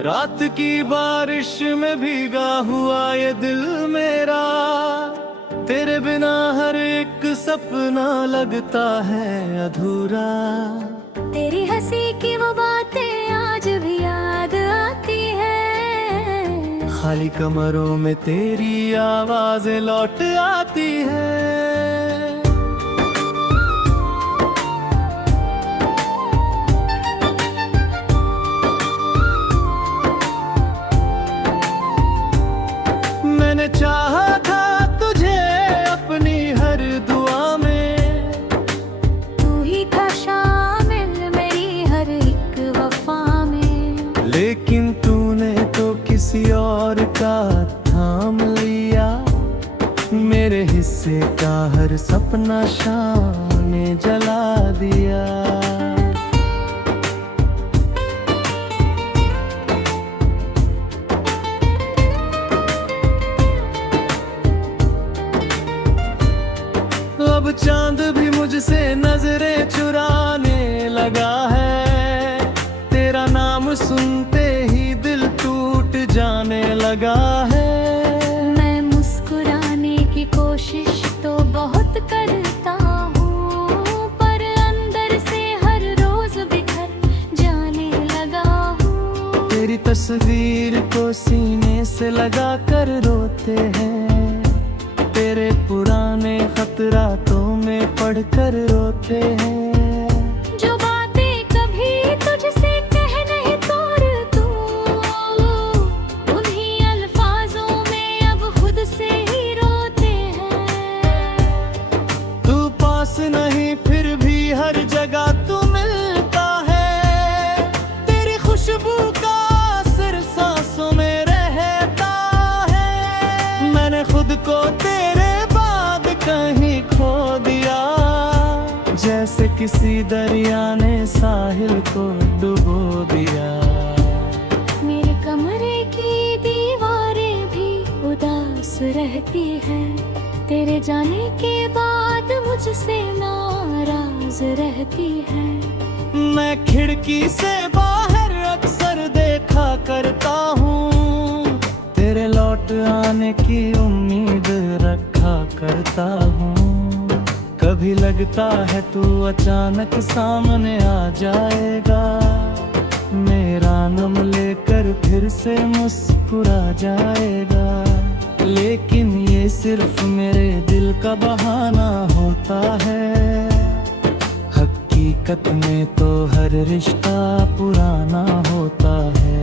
रात की बारिश में भीगा हुआ ये दिल मेरा, तेरे बिना हर एक सपना लगता है अधूरा। तेरी हंसी की वो बातें आज भी याद आती है, खाली कमरों में तेरी आवाज़ें लौट आती है। मैंने चाहा था तुझे अपनी हर दुआ में, तू ही था शामिल मेरी हर एक वफा में। लेकिन तूने तो किसी और का थाम लिया, मेरे हिस्से का हर सपना शाम ने जला दिया। अब चांद भी मुझसे नजरें चुराने लगा है, तेरा नाम सुनते ही दिल टूट जाने लगा है। मैं मुस्कुराने की कोशिश तो बहुत करता हूँ, पर अंदर से हर रोज बिखर जाने लगा हूँ। तेरी तस्वीर को सीने से लगा कर रोते हैं, तेरे पुराने खतरातों में पढ़कर रोते हैं। जो बातें कभी तुझसे कह नहीं तोड़ तू, उन्हीं अल्फाजों में अब खुद से ही रोते हैं। तू पास नहीं फिर भी हर जगह तू मिलता है, तेरी खुशबू का असर सांसों में रहता है। मैंने खुद को तेरे बाद कहीं खो दिया, जैसे किसी दरिया ने साहिल को डुबो दिया। मेरे कमरे की दीवारें भी उदास रहती हैं, तेरे जाने के बाद मुझसे नाराज रहती हैं। मैं खिड़की से बाहर अक्सर देखा करता हूँ, तेरे लौट आने की उम्मीद रखा करता हूँ। कभी लगता है तू अचानक सामने आ जाएगा, मेरा नाम लेकर फिर से मुस्कुरा जाएगा। लेकिन ये सिर्फ मेरे दिल का बहाना होता है, हकीकत में तो हर रिश्ता पुराना होता है।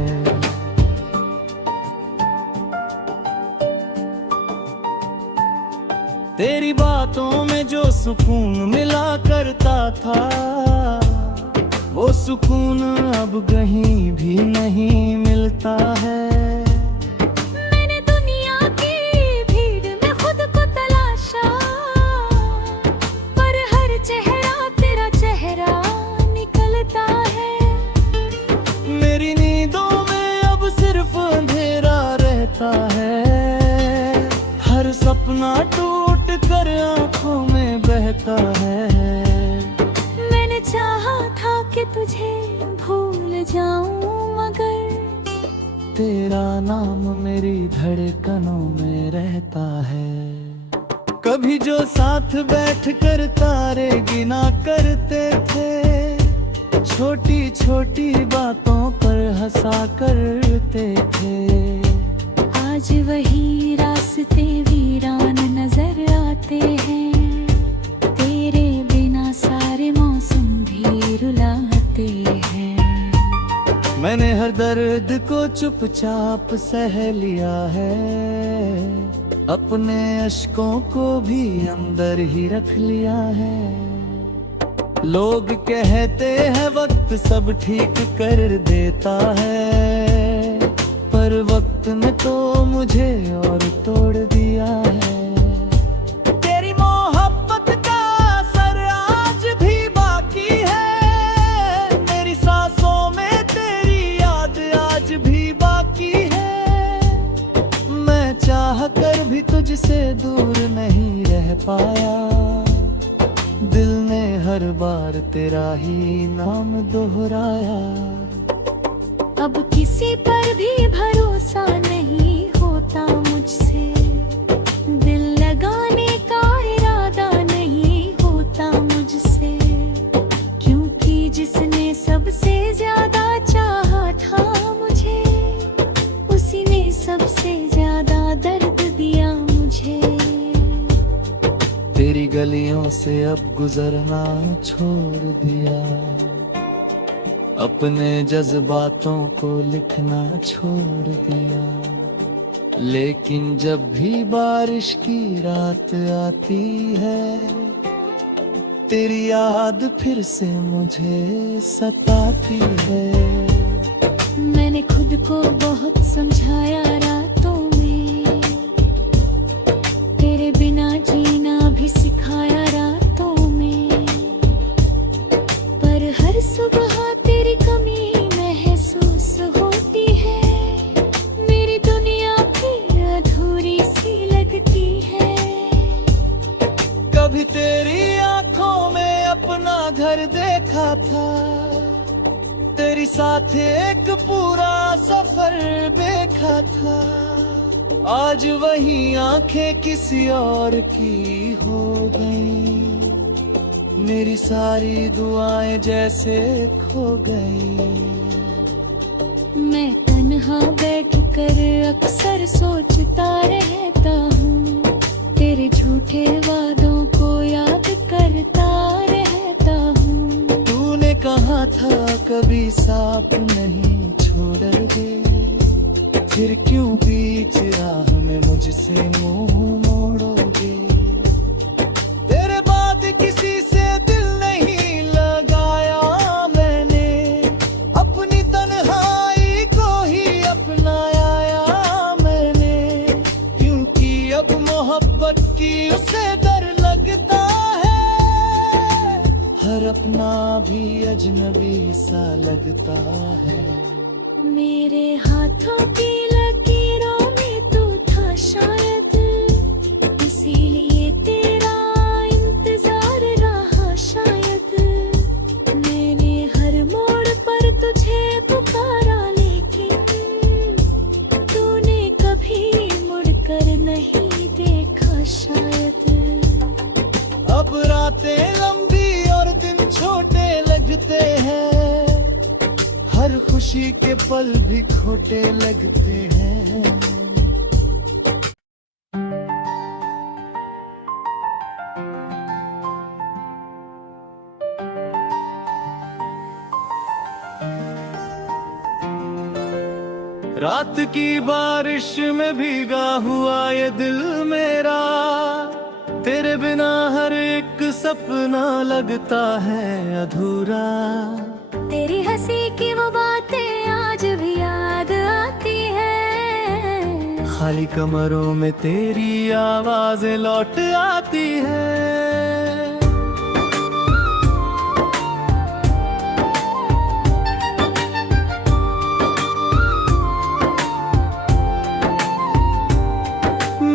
तेरी बातों में जो सुकून मिला करता था, वो सुकून अब कहीं भी नहीं मिलता है। मैंने दुनिया की भीड़ में खुद को तलाशा, पर हर चेहरा तेरा चेहरा निकलता है। मेरी नींदों में अब सिर्फ अंधेरा रहता है, हर सपना टूट कर आंखों में बहता है। मैंने चाहा था कि तुझे भूल जाऊं, मगर तेरा नाम मेरी धड़कनों में रहता है। कभी जो साथ बैठ कर तारे गिना करते थे, छोटी छोटी बातों पर हंसा करते थे, आज वही रास्ते वीरान नजर आते हैं। तेरे बिना सारे मौसम भी रुलाते हैं। मैंने हर दर्द को चुपचाप सह लिया है, अपने अश्कों को भी अंदर ही रख लिया है। लोग कहते हैं वक्त सब ठीक कर देता है, पर वक्त ने तो मुझे और तोड़ दिया है। तेरी मोहब्बत का असर आज भी बाकी है, मेरी सांसों में तेरी याद आज भी बाकी है। मैं चाह कर भी तुझसे दूर नहीं रह पाया, दिल ने हर बार तेरा ही नाम दोहराया। अब किसी पर भी भरोसा नहीं होता मुझसे, दिल लगाने का इरादा नहीं होता मुझसे, क्योंकि जिसने सबसे ज्यादा चाहा था मुझे, उसी ने सबसे ज्यादा दर्द दिया मुझे। तेरी गलियों से अब गुजरना छोड़ दिया, अपने जज्बातों को लिखना छोड़ दिया, लेकिन जब भी बारिश की रात आती है, तेरी याद फिर से मुझे सताती है। मैंने खुद को बहुत समझाया रातों में, तेरे बिना जीना भी सिखाया रातों में, पर हर सुबह तेरी कमी महसूस होती है, मेरी दुनिया भी अधूरी सी लगती है। कभी तेरी आंखों में अपना घर देखा था, तेरी साथ एक पूरा सफर देखा था, आज वही आंखें किसी और की हो गई, मेरी सारी दुआएं जैसे खो गई। मैं तन्हा बैठकर अक्सर सोचता रहता हूँ, तेरे झूठे वादों को याद करता रहता हूँ। तूने कहा था कभी साथ नहीं छोड़ोगे, फिर क्यों बीच राह में मुझसे मुंह मोड़ोगे। तेरे बाद किसी से दिल नहीं लगाया मैंने, अपनी तन्हाई को ही अपनाया मैंने, क्योंकि अब मोहब्बत की उसे डर लगता है, हर अपना भी अजनबी सा लगता है। मेरे हाथों की लकीरों में तू था शायद, इसीलिए तेरा इंतजार रहा शायद, मैंने हर मोड़ पर तुझे पुकारा, लेकिन तूने कभी मुड़कर नहीं देखा शायद। अब रातें लंबी और दिन छोटे लगते हैं, हर खुशी के पल भी खोटे लगते हैं। रात की बारिश में भीगा हुआ ये दिल मेरा, तेरे बिना हर एक सपना लगता है अधूरा। तेरी हंसी की वो बातें आज भी याद आती है, खाली कमरों में तेरी आवाज़ें लौट आती है।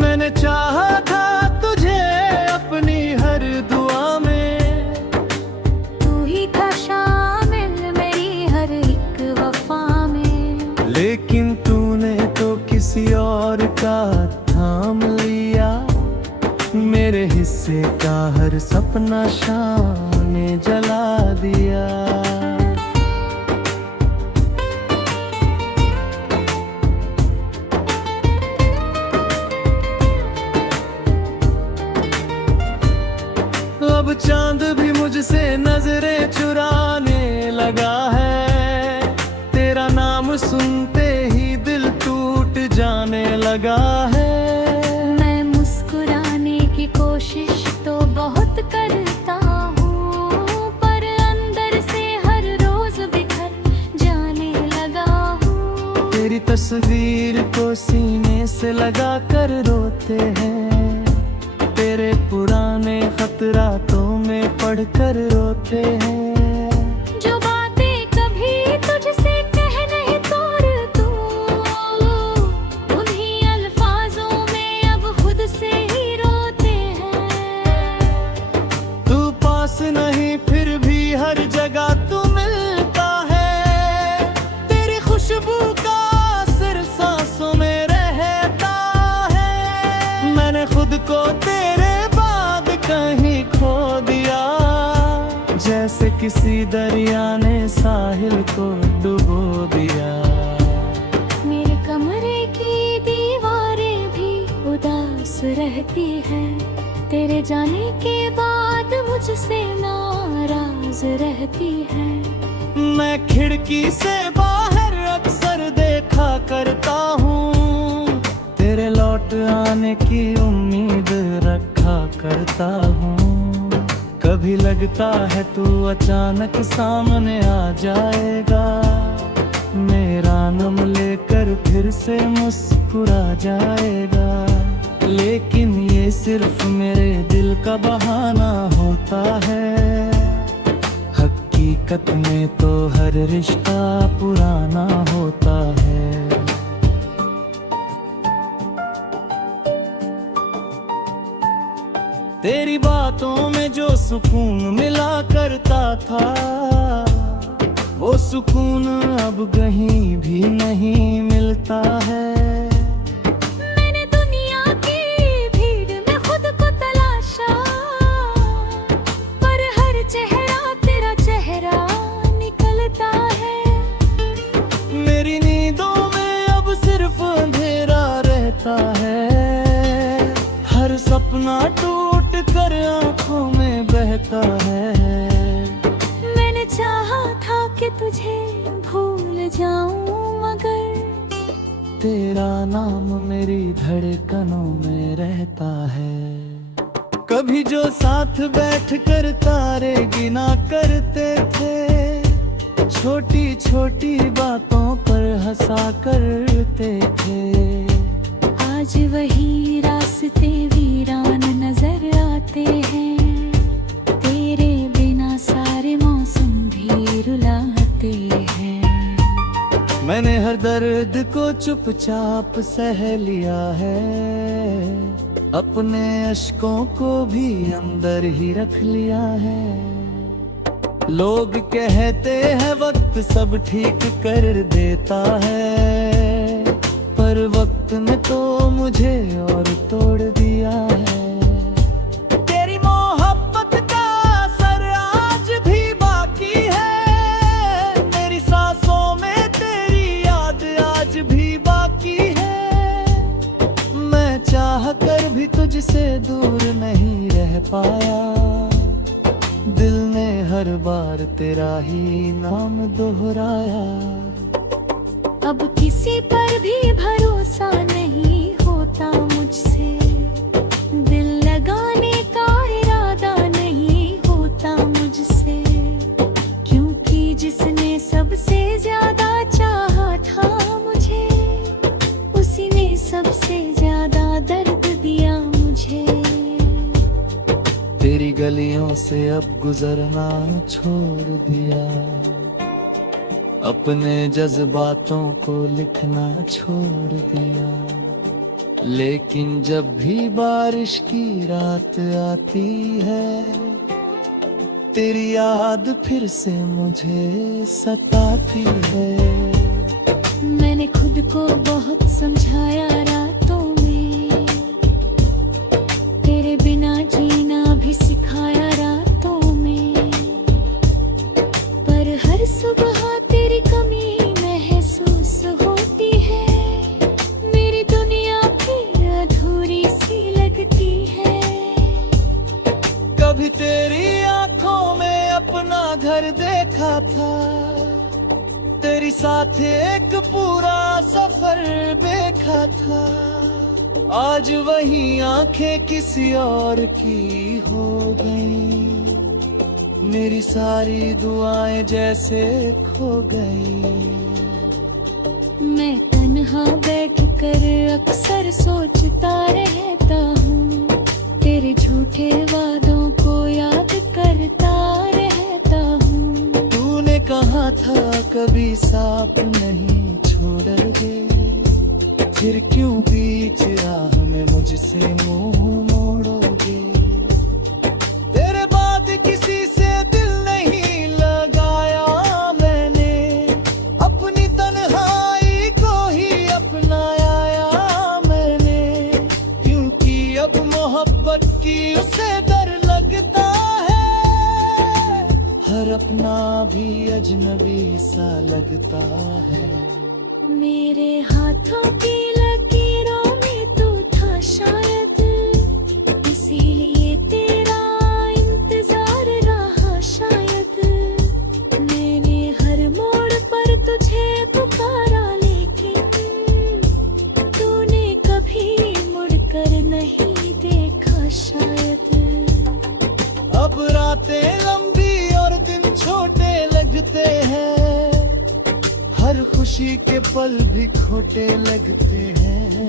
मैंने चाहा था तुझे अपनी हर दुआ में, तू ही था शामिल मेरी हर एक वफा में, लेकिन तूने तो किसी और का थाम लिया, मेरे हिस्से का हर सपना शाम ने जला दिया। अब चांद भी मुझसे नजरें चुराने लगा है, तेरा नाम सुनते ही दिल टूट जाने लगा है। मैं मुस्कुराने की कोशिश तो बहुत करता हूँ, पर अंदर से हर रोज बिखर जाने लगा हूँ। तेरी तस्वीर को सीने से लगा कर रोते हैं, तेरे पुराने खतरातों में पढ़कर रोते हैं। जो बातें कभी तुझसे कह नहीं तोड़ तू, उन्हीं अल्फाजों में अब खुद से ही रोते हैं। तू पास नहीं फिर भी हर जगह तू मिलता है, तेरी खुशबू रहती है, तेरे जाने के बाद मुझसे नाराज रहती है। मैं खिड़की से बाहर अक्सर देखा करता हूँ, तेरे लौट आने की उम्मीद रखा करता हूँ। कभी लगता है तू अचानक सामने आ जाएगा, मेरा नाम लेकर फिर से मुस्कुरा जाएगा। लेकिन ये सिर्फ मेरे दिल का बहाना होता है, हकीकत में तो हर रिश्ता पुराना होता है। तेरी बातों में जो सुकून मिला करता था, वो सुकून अब कहीं भी नहीं मिलता है। मैंने दुनिया की भीड़ में खुद को तलाशा, पर हर चेहरा तेरा चेहरा निकलता है। मेरी नींदों में अब सिर्फ अंधेरा रहता है, हर सपना टूट कर आंखों में बहता है। मैंने चाहा था कि तुझे भूल जाऊं, मगर तेरा नाम मेरी धड़कनों में रहता है। कभी जो साथ बैठ कर तारे गिना करते थे, छोटी छोटी बातों पर हंसा करते थे, आज वही रास्ते वीरान नजर आते हैं। तेरे बिना सारे मौसम भी रुलाते हैं। मैंने हर दर्द को चुपचाप सह लिया है, अपने अश्कों को भी अंदर ही रख लिया है। लोग कहते हैं वक्त सब ठीक कर देता है, पर वक्त ने तो मुझे और तोड़ दिया है। तेरी मोहब्बत का असर आज भी बाकी है, मेरी सांसों में तेरी याद आज भी बाकी है। मैं चाह कर भी तुझसे दूर नहीं रह पाया, दिल ने हर बार तेरा ही नाम दोहराया। अब किसी पर भी भरोसा नहीं होता मुझसे, दिल लगाने का इरादा नहीं होता मुझसे, क्योंकि जिसने सबसे ज्यादा चाहा था मुझे, उसी ने सबसे ज्यादा दर्द दिया मुझे। तेरी गलियों से अब गुजरना छोड़ दिया, अपने जज्बातों को लिखना छोड़ दिया। लेकिन जब भी बारिश की रात आती है, तेरी याद फिर से मुझे सताती है। मैंने खुद को बहुत समझाया रातों में, तेरे बिना जीना भी सिखाया रातों में, पर हर सुबह तेरी कमी महसूस होती है। मेरी दुनिया भी अधूरी सी लगती है। कभी तेरी आंखों में अपना घर देखा था, तेरी साथ एक पूरा सफर देखा था। आज वही आंखें किसी और की हो गई, मेरी सारी दुआएं जैसे खो गई। मैं तन्हा बैठकर अक्सर सोचता रहता हूँ, तेरे झूठे वादों को याद करता रहता हूँ। तूने कहा था कभी साथ नहीं छोड़ोगे, फिर क्यों बीच राह में मुझसे मुंह मोड़ोगे। तेरे बाद किसी से दिल नहीं लगाया मैंने, अपनी तन्हाई को ही अपनाया मैंने, क्योंकि अब मोहब्बत की उसे डर लगता है, हर अपना भी अजनबी सा लगता है। मेरे हाथों की लकीरों में तू था शायद, खुशी के पल भी खोटे लगते हैं।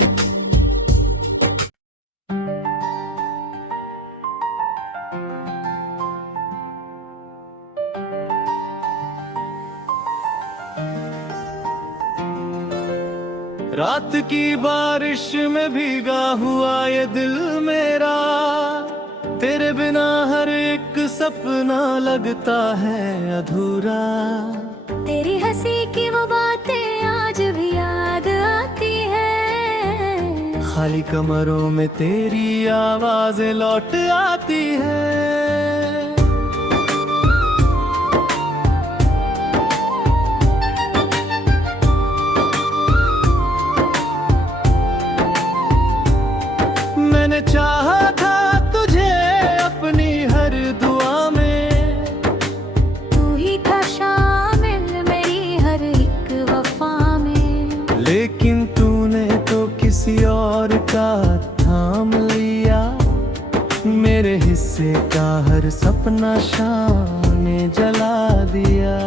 रात की बारिश में भीगा हुआ ये दिल मेरा, तेरे बिना हर एक सपना लगता है अधूरा। तेरी हंसी की वो बातें आज भी याद आती है, खाली कमरों में तेरी आवाज़ें लौट आती है। मैंने चाहा था तुझे अपनी हर दुआ में, तू ही था शामिल मेरी हर एक वफा में। लेकिन तूने तो किसी और का थाम लिया, मेरे हिस्से का हर सपना शाम ने जला दिया।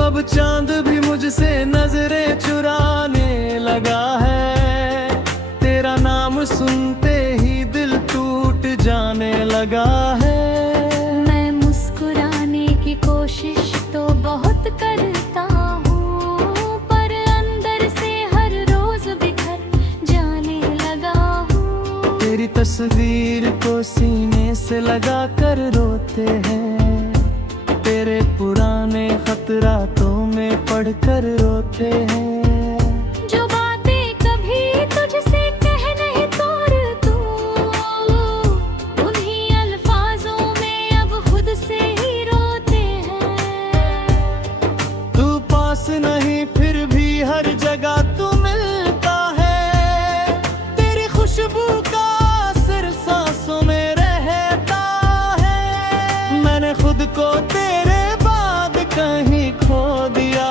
अब चांद भी मुझसे नजरें चुराने लगा है, तेरा नाम सुनते ही दिल टूट जाने लगा है। मैं मुस्कुराने की कोशिश तो बहुत करता हूँ, पर अंदर से हर रोज बिखर जाने लगा हूँ। तेरी तस्वीर को सीने से लगा कर रोते हैं, तेरे पुराने खतरातों में पढ़कर रोते हैं। जो बातें कभी तुझसे कह नहीं तोड़ तू, उन्हीं अल्फाजों में अब खुद से ही रोते हैं। तू पास नहीं फिर भी हर जगह तू मिलता है, तेरी खुशबू का असर सांसों में रहता है। मैंने खुद को तेरे बाद कहीं खो दिया,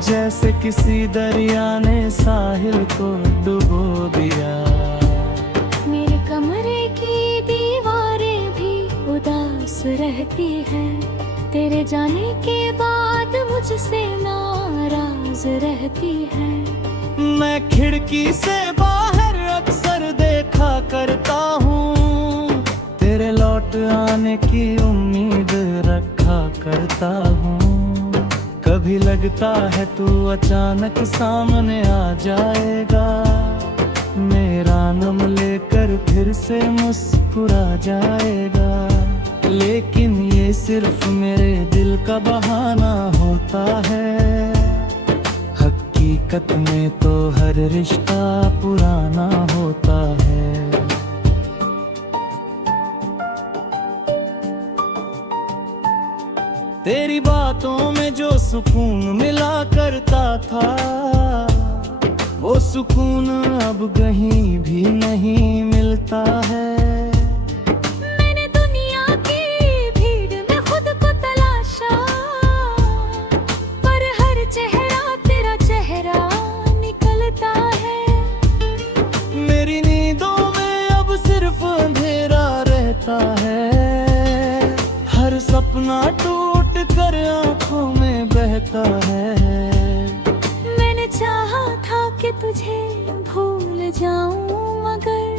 जैसे किसी दरिया ने साहिल को डुबो दिया। मेरे कमरे की दीवारें भी उदास रहती हैं, तेरे जाने के बाद मुझसे नाराज रहती हैं। मैं खिड़की से बाहर अक्सर देखा करता हूँ, तेरे लौट आने की उम्मीद रखा करता हूँ। कभी लगता है तू अचानक सामने आ जाएगा, मेरा नाम लेकर फिर से मुस्कुरा जाएगा। लेकिन ये सिर्फ मेरे दिल का बहाना होता है, हकीकत में तो हर रिश्ता पुराना होता है। तेरी बातों में जो सुकून मिला करता था, वो सुकून अब कहीं भी नहीं मिलता है। मैंने दुनिया की भीड़ में खुद को तलाशा, पर हर चेहरा तेरा चेहरा निकलता है। मेरी नींदों में अब सिर्फ अंधेरा रहता है, हर सपना टूट कर आंखों में बहता है। मैंने चाहा था कि तुझे भूल जाऊं, मगर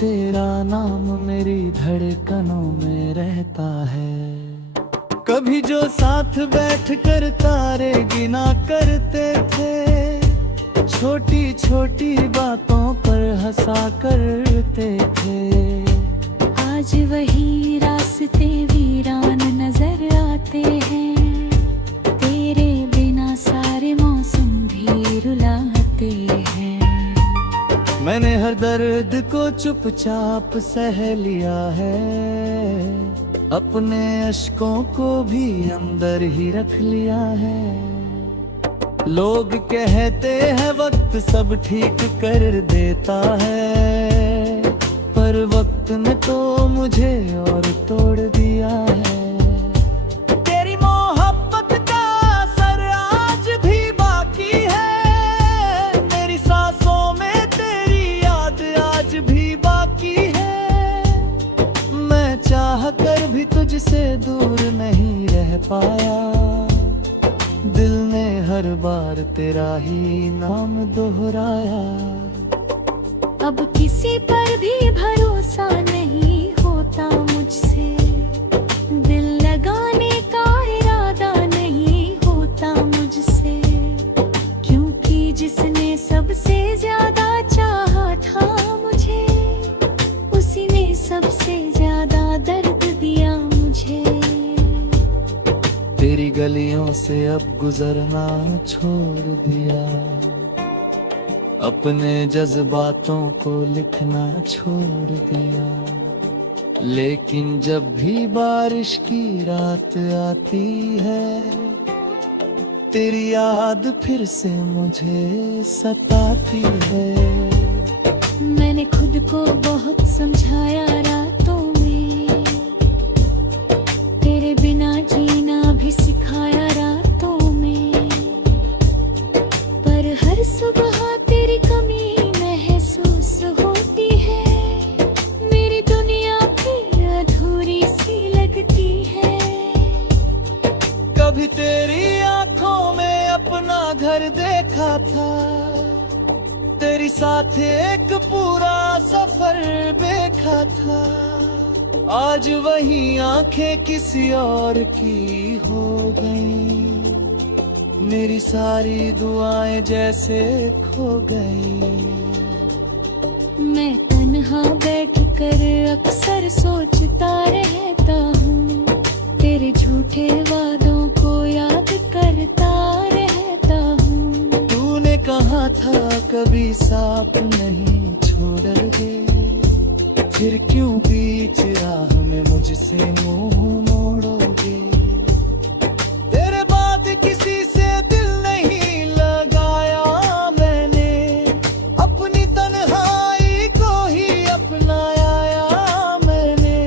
तेरा नाम मेरी धड़कनों में रहता है। कभी जो साथ बैठ कर तारे गिना करते थे, छोटी छोटी बातों पर हंसा करते थे, आज वही रास्ते वीरान नजर आते हैं। तेरे बिना सारे मौसम भी रुलाते हैं। मैंने हर दर्द को चुपचाप सह लिया है, अपने अश्कों को भी अंदर ही रख लिया है। लोग कहते हैं वक्त सब ठीक कर देता है, पर वक्त ने तो मुझे और तोड़ दिया है। तेरी मोहब्बत का असर आज भी बाकी है, मेरी सांसों में कर भी तुझसे दूर नहीं रह पाया। दिल ने हर बार तेरा ही नाम दोहराया। अब किसी पर भी भरोसा नहीं होता मुझसे, दिल लगाने का इरादा नहीं होता मुझसे, क्योंकि जिसने सबसे ज्यादा चाहा था मुझे, उसी ने सबसे ज्यादा दर्द दिया मुझे। तेरी गलियों से अब गुजरना छोड़ दिया, अपने जज्बातों को लिखना छोड़ दिया। लेकिन जब भी बारिश की रात आती है, तेरी याद फिर से मुझे सताती है। मैंने खुद को बहुत समझाया रातों में, तेरे बिना जीना भी सिखाया रातों में, पर हर सुबह तेरी कमी महसूस होती है। मेरी दुनिया भी अधूरी सी लगती है। कभी तेरी आंखों में अपना घर देखा था, तेरी साथ एक पूरा सफर देखा था। आज वही आंखें किसी और की हो गई, मेरी सारी दुआएं जैसे खो गई। मैं तन्हा बैठ कर अक्सर सोचता रहता हूँ, तेरे झूठे वादों को याद करता रहता हूँ। तूने कहा था कभी साथ नहीं छोड़ोगे, फिर क्यों बीच राह में मुझसे मुंह मोड़ोगे। तेरे बाद किसी से दिल नहीं लगाया मैंने, अपनी तन्हाई को ही अपनाया मैंने,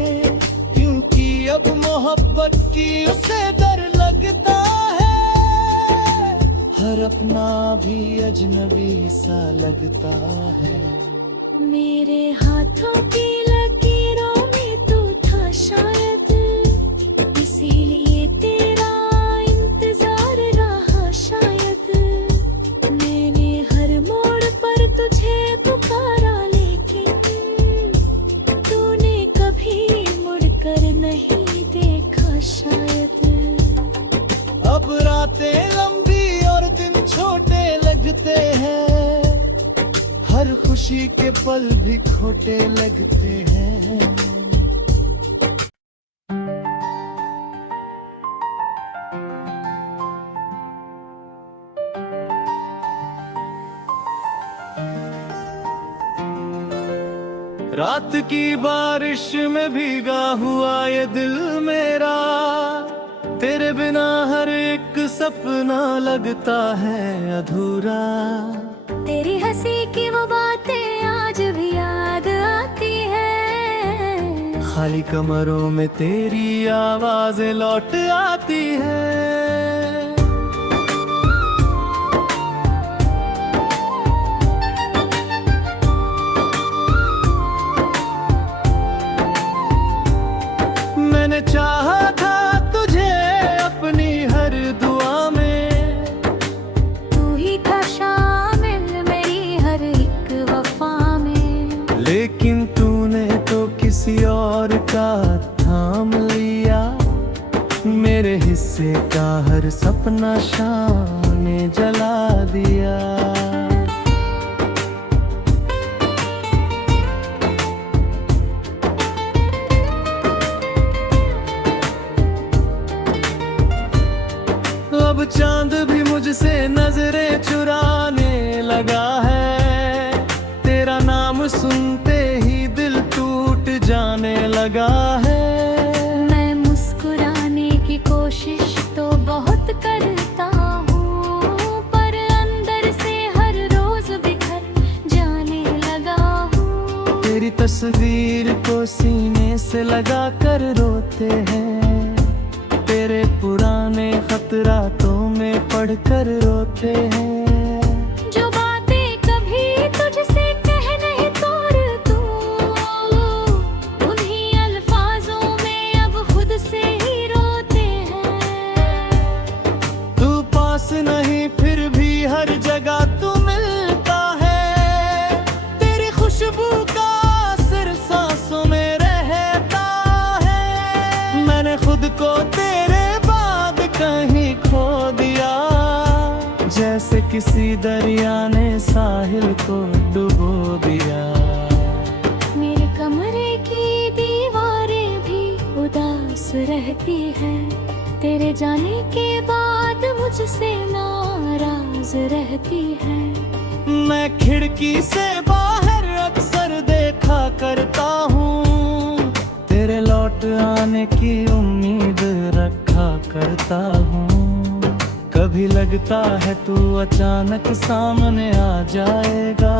क्योंकि अब मोहब्बत की उसे डर लगता है। हर अपना भी अजनबी सा लगता है। मेरे हाथों की लकीरों में तू था शायद, इसीलिए तेरा इंतजार रहा शायद। मैंने हर मोड़ पर तुझे पुकारा, लेकिन तूने कभी मुड़कर नहीं देखा शायद। अब रातें लंबी और दिन छोटे लगते हैं, हर खुशी के पल भी खोटे लगते हैं। रात की बारिश में भीगा हुआ ये दिल मेरा, तेरे बिना हर एक सपना लगता है अधूरा। तेरी हंसी की वो बातें आज भी याद आती है, खाली कमरों में तेरी आवाज़ें लौट आती है। मैंने चाहा था तुझे अपनी हर दुआ में, तू ही था शामिल मेरी हर एक वफा में। लेकिन तूने तो किसी और का थाम लिया, मेरे हिस्से का हर सपना शाम ने जला दिया। अब चांद भी मुझसे नजरें चुराने लगा है, तेरा नाम सुनते ही दिल टूट जाने लगा है। मैं मुस्कुराने की कोशिश तो बहुत करता हूँ, पर अंदर से हर रोज बिखर जाने लगा हूँ। तेरी तस्वीर को सीने से लगा कर रोते हैं, तेरे पुराने खतरातों में पढ़कर रोते हैं। जो बातें कभी तुझसे कह नहीं तोड़ दूँ, उन्हीं अल्फाजों में रहती है, तेरे जाने के बाद मुझसे नाराज रहती है। मैं खिड़की से बाहर अक्सर देखा करता हूँ, तेरे लौट आने की उम्मीद रखा करता हूँ। कभी लगता है तू अचानक सामने आ जाएगा,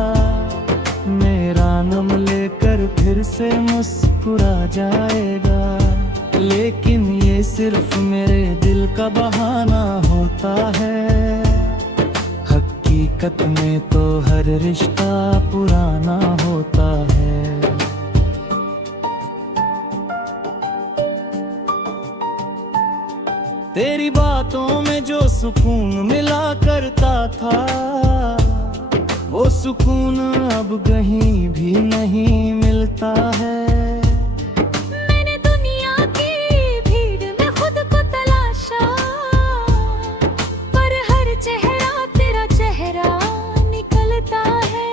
मेरा नाम लेकर फिर से मुस्कुरा जाएगा। लेकिन ये सिर्फ मेरे दिल का बहाना होता है, हकीकत में तो हर रिश्ता पुराना होता है। तेरी बातों में जो सुकून मिला करता था, वो सुकून अब कहीं भी नहीं मिलता है। मैंने दुनिया की भीड़ में खुद को तलाशा, पर हर चेहरा तेरा चेहरा निकलता है।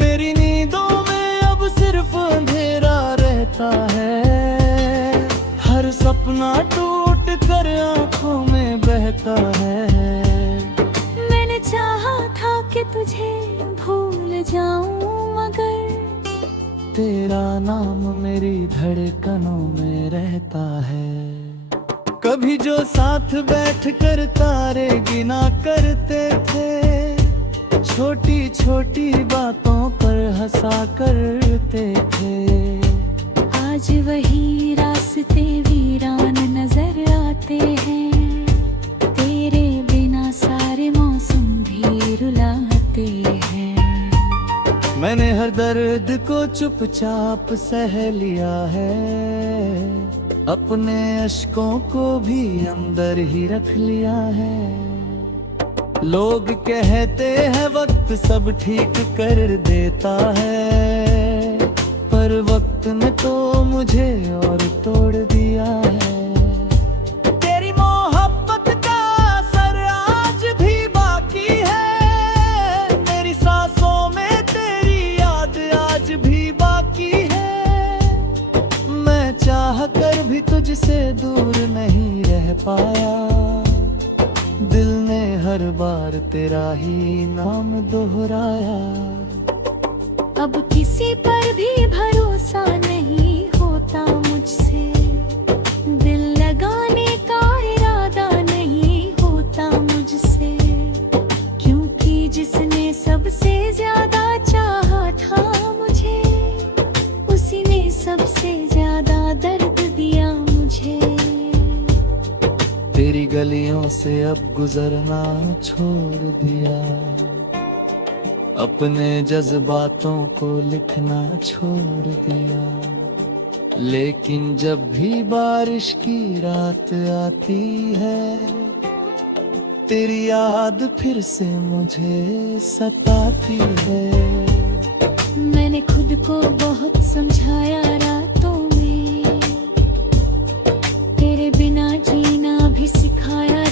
मेरी नींदों में अब सिर्फ अंधेरा रहता है, हर सपना टूट कर आंखों में बहता है। मैंने चाहा था कि तुझे भूल जाऊं, मगर तेरा नाम मेरी धड़कनों में रहता है। कभी जो साथ बैठ कर तारे गिना करते थे, छोटी छोटी बातों पर हंसा करते थे, आज वही रास्ते वीरान नजर आते हैं। तेरे बिना सारे मौसम भी रुलाते हैं। मैंने हर दर्द को चुपचाप सह लिया है, अपने अश्कों को भी अंदर ही रख लिया है। लोग कहते हैं वक्त सब ठीक कर देता है, पर वक्त ने तो मुझे और तोड़ दिया है। तेरी मोहब्बत का असर आज भी बाकी है, मेरी सांसों में तेरी याद आज भी बाकी है। मैं चाह कर भी तुझसे दूर नहीं रह पाया, दिल ने हर बार तेरा ही नाम दोहराया। अब किसी पर भी भरोसा नहीं होता मुझसे, दिल लगाने का इरादा नहीं होता मुझसे, क्योंकि जिसने सबसे ज्यादा चाहा था मुझे, उसी ने सबसे ज्यादा दर्द दिया मुझे। तेरी गलियों से अब गुजरना छोड़ दिया, अपने जज्बातों को लिखना छोड़ दिया। लेकिन जब भी बारिश की रात आती है, तेरी याद फिर से मुझे सताती है। मैंने खुद को बहुत समझाया रातों में, तेरे बिना जीना भी सिखाया